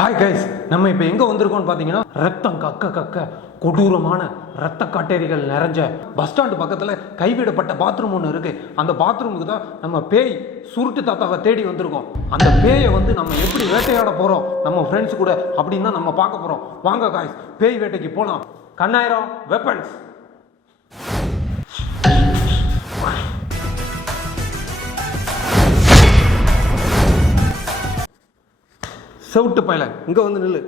Hi guys நம்ம இப்போ எங்கே வந்திருக்கோம்னு பார்த்தீங்கன்னா ரத்தம் கக்க கக்க கொடூரமான ரத்த காட்டேரிகள் நிறைஞ்ச பஸ் ஸ்டாண்டு பக்கத்தில் கைவிடப்பட்ட பாத்ரூம் ஒன்று இருக்குது அந்த பாத்ரூமுக்கு தான் நம்ம பேய் சுருட்டு தாத்தாவை தேடி வந்திருக்கோம். அந்த பேயை வந்து நம்ம எப்படி வேட்டையாட போகிறோம் நம்ம ஃப்ரெண்ட்ஸ் கூட அப்படின்னு தான் நம்ம பார்க்க போகிறோம் வாங்க காய்ஸ் பேய் வேட்டைக்கு போகலாம் கண்ணாயிரம் வெப்பன்ஸ் செவிட்டு பையல. இங்கே வந்து நில்லு.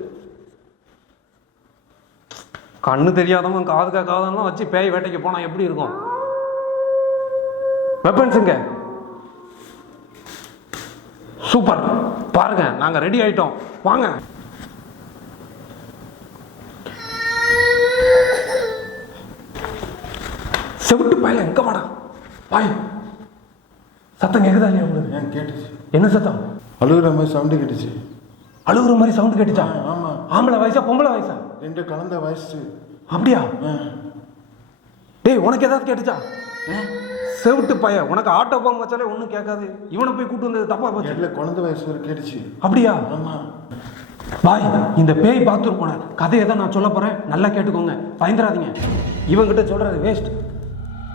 கண்ணு தெரியாதவன் காது கேட்காதவன் வச்சு பேய் வேட்டைக்கு போனா எப்படி இருக்கும்? வெப்பன்ஸுங்க சூப்பர் பாருங்க நாங்க ரெடி ஆயிட்டோம். வாங்க. செவிட்டு பயல எங்க வாடா. பாய் சத்தம் கேக்குதா இல்லையா உங்களுக்கு? என்ன சத்தம்? அழுகுற மாதிரி சவுண்டு கேட்டுச்சு. அழுகுற மாதிரி சவுண்ட் கேட்டுச்சா? ஆமா. ஆம்பளை வயசா பொம்பளை வயசா? ரெண்டு கலந்த வயசு. அப்படியா. டேய் உனக்கு ஏதாவது கேட்டுச்சா? செவிட்டு பைய. உனக்கு ஆட்டோ போக வச்சாலே ஒன்றும் கேட்காது. இவனை போய் கூட்டு வந்தது தப்பா போச்சு. இல்ல குழந்தை வயசு வரை கேட்டுச்சு. அப்படியா? ஆமா. பாய் இந்த பேய் பார்த்துட்டு போன கதையை தான் நான் சொல்ல போறேன். நல்லா கேட்டுக்கோங்க. பயந்துடாதீங்க. இவங்கிட்ட சொல்றது வேஸ்ட்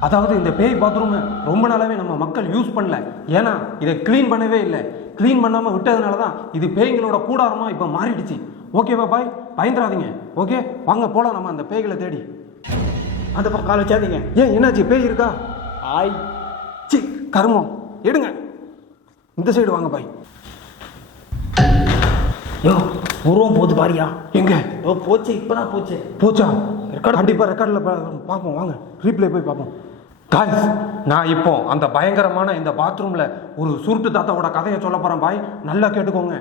அதாவது இந்த பேய் பாத்ரூம் ரொம்ப நாளாவே நம்ம மக்கள் யூஸ் பண்ணல. ஏன்னா இதை க்ளீன் பண்ணவே இல்லை. க்ளீன் பண்ணாம விட்டதுனால தான் இது பேய்களோட கூடாரமா இப்போ மாறிடுச்சு. ஓகேவா பாய் பயந்துடாதீங்க. ஓகே வாங்க போலாம் நம்ம அந்த பேய்களை தேடி. அந்த பக்கம் கால் வச்சாதீங்க. ஏன் என்னாச்சு? பேய் இருக்கா? ஆய். சி கருமம். எடுங்க. இந்த சைடு வாங்க பாய் யோ உருவம் போது பாரியா? எங்க? யோ போச்சு. இப்பதான் போச்சு. போச்சா? ரெக்கார்ட் கண்டிப்பா ரெக்கார்டில் பார்ப்போம். வாங்க. ரீப்ளே போய் பார்ப்போம். காய்ஸ் நான் இப்போ அந்த பயங்கரமான இந்த பாத்ரூமில் ஒரு சுருட்டு தாத்தாவோட கதையை சொல்ல போகிறேன் பாய். நல்லா கேட்டுக்கோங்க.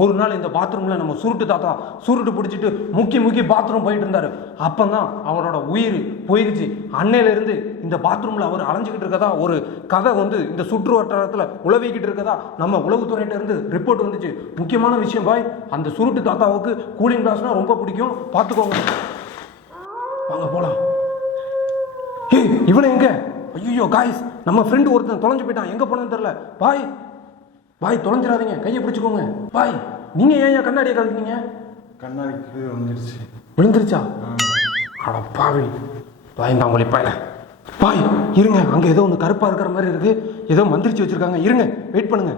ஒரு நாள் இந்த பாத்ரூமில் நம்ம சுருட்டு தாத்தா சுருட்டு பிடிச்சிட்டு முக்கி முக்கி பாத்ரூம் போயிட்டு இருந்தார். அப்போ தான் அவரோட உயிர் போயிருச்சு. அன்னையிலேருந்து இந்த பாத்ரூமில் அவர் அலைஞ்சிக்கிட்டு இருக்கதா ஒரு கதை வந்து இந்த சுற்று வட்டாரத்தில் உழவிக்கிட்டு இருக்கதா நம்ம உளவுத்துறையிலேருந்து ரிப்போர்ட் வந்துச்சு. முக்கியமான விஷயம் பாய் அந்த சுருட்டு தாத்தாவுக்கு கூலிங் கிளாஸ்னால் ரொம்ப பிடிக்கும். பார்த்துக்கோங்க. வாங்க போலாம். ஏய் இவனை எங்கே? ஐயோ காய்ஸ் நம்ம ஃப்ரெண்டு ஒருத்தன் தொலைஞ்சு போயிட்டான். எங்க போனேன்னு தெரியல. பாய். பாய் தொலைஞ்சிடாதீங்க. கையை பிடிச்சுக்கோங்க. பாய். நீங்க ஏன் ஏன் கண்ணாடியை கழட்டினீங்க? கண்ணாடிக்கு வந்துருச்சு விழுந்துருச்சா. அட பாவி. பயந்தாமொழி பாயில. பாய் இருங்க. அங்க ஏதோ ஒன்று கருப்பா இருக்கிற மாதிரி இருக்கு ஏதோ மந்திரிச்சு வச்சிருக்காங்க. இருங்க. வெயிட் பண்ணுங்க.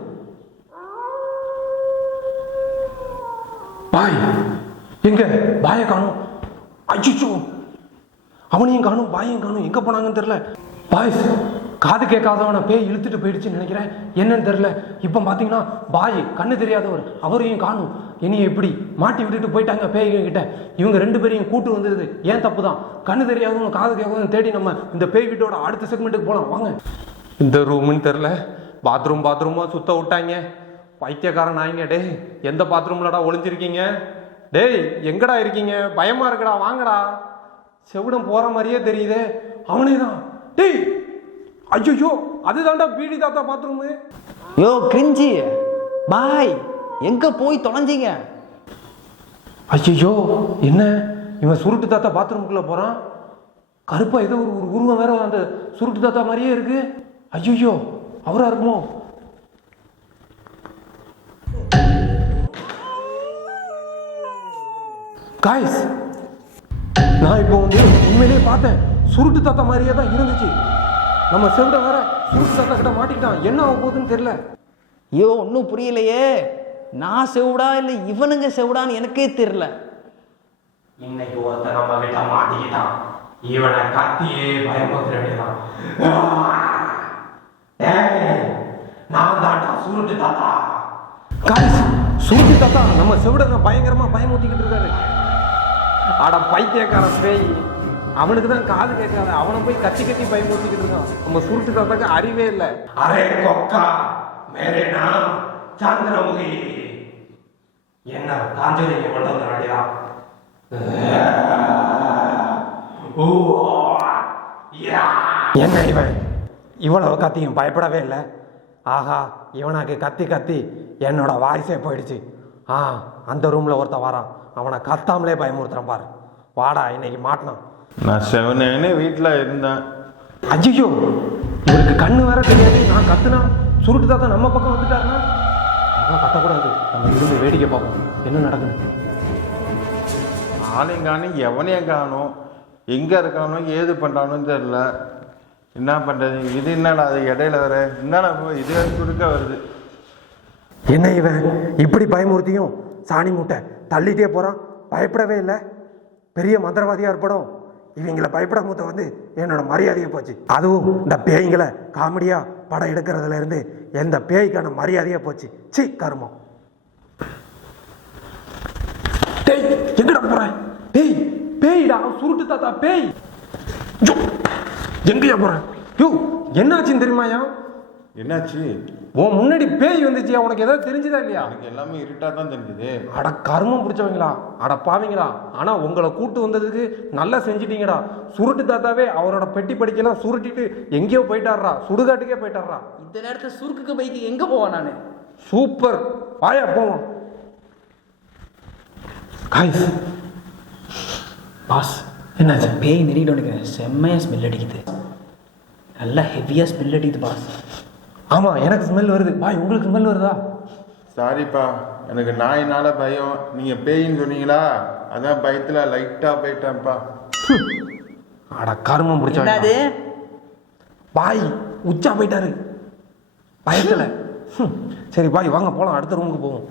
பாய். எங்க? பாயை காணும். அச்சிச்சோ அவனையும் காணும். பாயையும் காணும். எங்க போனாங்கன்னு தெரியல. பாய் காது கேட்காதவனை பேய் இழுத்துட்டு போயிடுச்சுன்னு நினைக்கிறேன். என்னன்னு தெரில இப்போ பார்த்தீங்கன்னா பாய் கண்ணு தெரியாதவர் அவரையும் காணும். இனி எப்படி மாட்டி விட்டுட்டு போயிட்டாங்க பேய்கிட்ட கிட்ட. இவங்க ரெண்டு பேரையும் கூட்டு வந்தது ஏன் தப்பு தான் கண்ணு தெரியாதவங்க காது கேட்காதவங்க தேடி நம்ம இந்த பேய் வீட்டோட அடுத்த செக்மெண்ட்டுக்கு போகலாம் வாங்க. இந்த ரூமுன்னு தெரில பாத்ரூம் பாத்ரூமாக சுத்த விட்டாங்க. பைத்தியக்காரன் ஆயிங்க டேய் எந்த பாத்ரூம்லடா ஒளிஞ்சிருக்கீங்க? டேய் எங்கடா இருக்கீங்க? பயமாக இருக்குடா வாங்கடா. செவிடம் போகிற மாதிரியே தெரியுதே. அவனே தான். டேய் ஐயோ அதுதான்டா பீடி தாத்தா பாத்ரூமு யோ கிரிஞ்சி பாய் எங்க போய் தொலைஞ்சீங்க? ஐயோ என்ன? இவன் சுருட்டு தாத்தா பாத்ரூமுக்குள்ள போறான்? கருப்பா ஏதோ ஒரு ஒரு உருவம் வேற அந்த சுருட்டு தாத்தா மாதிரியே இருக்கு. ஐயோ அவரா இருக்குமோ? காய்ஸ் நான் இப்போ வந்து உண்மையிலேயே பார்த்தேன். சுருட்டு தாத்தா மாதிரியே தான் இருந்துச்சு. நம்ம செவிட வேற சுருட்டு தாத்தா கிட்ட மாட்டிக்கிட்டான். என்ன ஆக போகுதுன்னு தெரியல. ஐயோ ஒன்றும் புரியலையே. நான் செவிடா இல்லை இவனுங்க செவிடான்னு எனக்கே தெரியல. இன்னைக்கு ஒருத்தன் நம்ம கிட்ட மாட்டிக்கிட்டான். இவனை கத்தியே பயமுறுத்த வேண்டியதான் நான் தான்டா சுருட்டு தாத்தா. காய்ஸ் சுருட்டு தாத்தா நம்ம செவிடனை பயங்கரமா பயமுறுத்திக்கிட்டு இருக்காரு. அட பைத்தியக்கார பேய். அவனுக்கு தான் காது கேட்காது. அவனை போய் கத்தி கத்தி பயமுறுத்திக்கிட்டு இருக்கான். நம்ம சுருட்டு தாத்தாக்கு அறிவே இல்லை. அரே கொக்கா மேரே நாம் சந்திரமுகி. என்ன காஞ்சனைக்கு கொண்டு வந்தாடியா என்ன இவன்? இவ்வளவு கத்தியும் பயப்படவே இல்லை. ஆஹா இவனுக்கு கத்தி கத்தி என்னோட வாய்ஸே போயிடுச்சு. ஆ அந்த ரூம்ல ஒருத்த வரான். அவனை கத்தாமலே பயமுறுத்துறான் பாரு. வாடா இன்னைக்கு மாட்டினான். நான் செவனேன்னு வீட்டில் இருந்தேன். ஐயோ இவருக்கு கண்ணு வேற தெரியாது. நான் கத்துனா சுருட்டு தாத்தா நம்ம பக்கம் வந்துட்டாருன்னா? அதெல்லாம் கட்டக்கூடாது நம்ம இருந்து வேடிக்கை பார்ப்போம். என்ன நடக்குது? ஆளையும் காணும் எவனையும் காணும். எங்கே இருக்கானோ ஏது பண்ணுறானோன்னு தெரில என்ன பண்ணுறது இது என்னடா அது இடையில வேற? என்னடா இது குறுக்க வருது. என்ன இவன்? இப்படி பயமுறுத்தியும் சாணி மூட்டை தள்ளிட்டே போறான். பயப்படவே இல்லை. பெரிய மந்திரவாதியா இருப்படும். இவங்கள பயப்பட மூத்த வந்து என்னோட மரியாதையை போச்சு. அதுவும் இந்த பேய்களை காமெடியா படம் எடுக்கிறதுல இருந்து எந்த பேய்க்கான மரியாதையா போச்சு. சி கருமம். டேய் எங்கடா போற? டேய் பேய்டா சுருட்டு தாத்தா பேய். ஜோ, எங்கயா போற? யோ என்னாச்சுன்னு தெரியுமாயா? என்னாச்சு? உன் முன்னாடி பேய் வந்துச்சியா உனக்கு ஏதாவது தெரிஞ்சுதா இல்லையா? எனக்கு எல்லாமே இருட்டாக தான் தெரிஞ்சுது. அட கருமம் பிடிச்சவங்களா? அட பாவீங்களா? ஆனா உங்களை கூட்டு வந்ததுக்கு நல்லா செஞ்சிட்டீங்கடா. சுருட்டு தாத்தாவே அவரோட பெட்டி படிக்கலாம் சுருட்டிட்டு எங்கேயோ போயிட்டாருடா. சுடுகாட்டுக்கே போயிட்டாருடா. இந்த நேரத்தில் சுருக்குக்கு பைக்கு எங்கே போவேன் நான்? சூப்பர். வாயா போவோம். காய்ஸ் பாஸ் என்னாச்சு? பேய் நெறிடனுக்கு செம்மையாக ஸ்மெல் அடிக்குது. நல்லா ஹெவியாக ஸ்மெல் அடிக்குது பாஸ் ஆமா எனக்கு ஸ்மெல் வருது. பாய் உங்களுக்கு ஸ்மெல் வருதா? சாரிப்பா எனக்கு நாயினால பயம். நீங்கள் பேயின்னு சொன்னீங்களா? அதான் பயத்தில் லைட்டாக போயிட்டேன்ப்பா. அட கருமம் என்னது? பாய் உச்சா போயிட்டாரு. பயத்துல. சரி பாய் வாங்க போலாம் அடுத்த ரூமுக்கு போவோம்.